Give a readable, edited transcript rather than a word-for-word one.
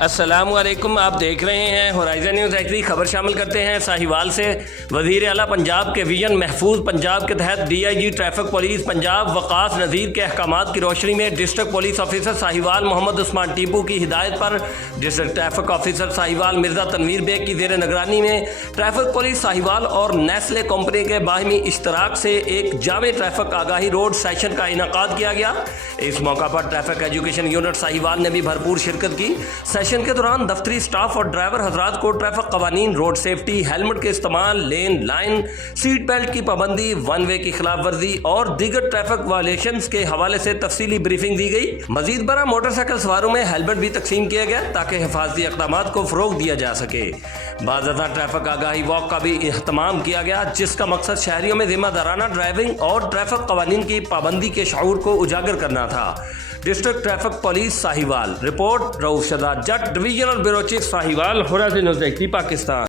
अस्सलामुअलैकुम। आप देख रहे हैं होराइजन न्यूज़ एक्सरी। खबर शामिल करते हैं साहिवाल से। वज़ीर आला पंजाब के विजन महफूज पंजाब के तहत DIG traffic police Punjab Waqas Nazir के अहकामात की रोशनी में district police officer Sahiwal Mohammad Usman Tipu की हिदायत पर district traffic officer Sahiwal Mirza Tanveer Baig की ज़ेर निगरानी में ट्रैफिक पुलिस साहिवाल और नेस्ले कंपनी के बाहिमी इश्तराक से एक जामे ट्रैफिक आगाही रोड सेशन का इनेकाद किया गया। इस मौका पर ट्रैफिक एजुकेशन यूनिट साहिवाल ने भी भरपूर शिरकत की। सेशन के दौरान दफ्तरी स्टाफ और ड्राइवर हजरात को ट्रैफिक कवानीन, रोड सेफ्टी, हेलमेट के इस्तेमाल, लेन लाइन, सीट बेल्ट की पाबंदी, वन वे की खिलाफ वर्जी और दीगर ट्रैफिक वायलेशंस के हवाले से तफसीली ब्रीफिंग दी गई। मजीद बरा मोटरसाइकिल सवारों में हेलमेट भी तकसीम किया गया ताकि हिफाजती इक़दामात को फ़रोग दिया जा सके। बाज़ाता ट्रैफिक आगाही वॉक का भी इहतमाम किया गया, जिसका मकसद शहरियों में जिम्मेदाराना ड्राइविंग और ट्रैफिक कवानीन की पाबंदी के शऊर को उजागर करना था। District traffic police Sahiwal. Report Rauf Shahzad Jatt, divisional bureau chief Sahiwal, horizon news एक्सरी, पाकिस्तान।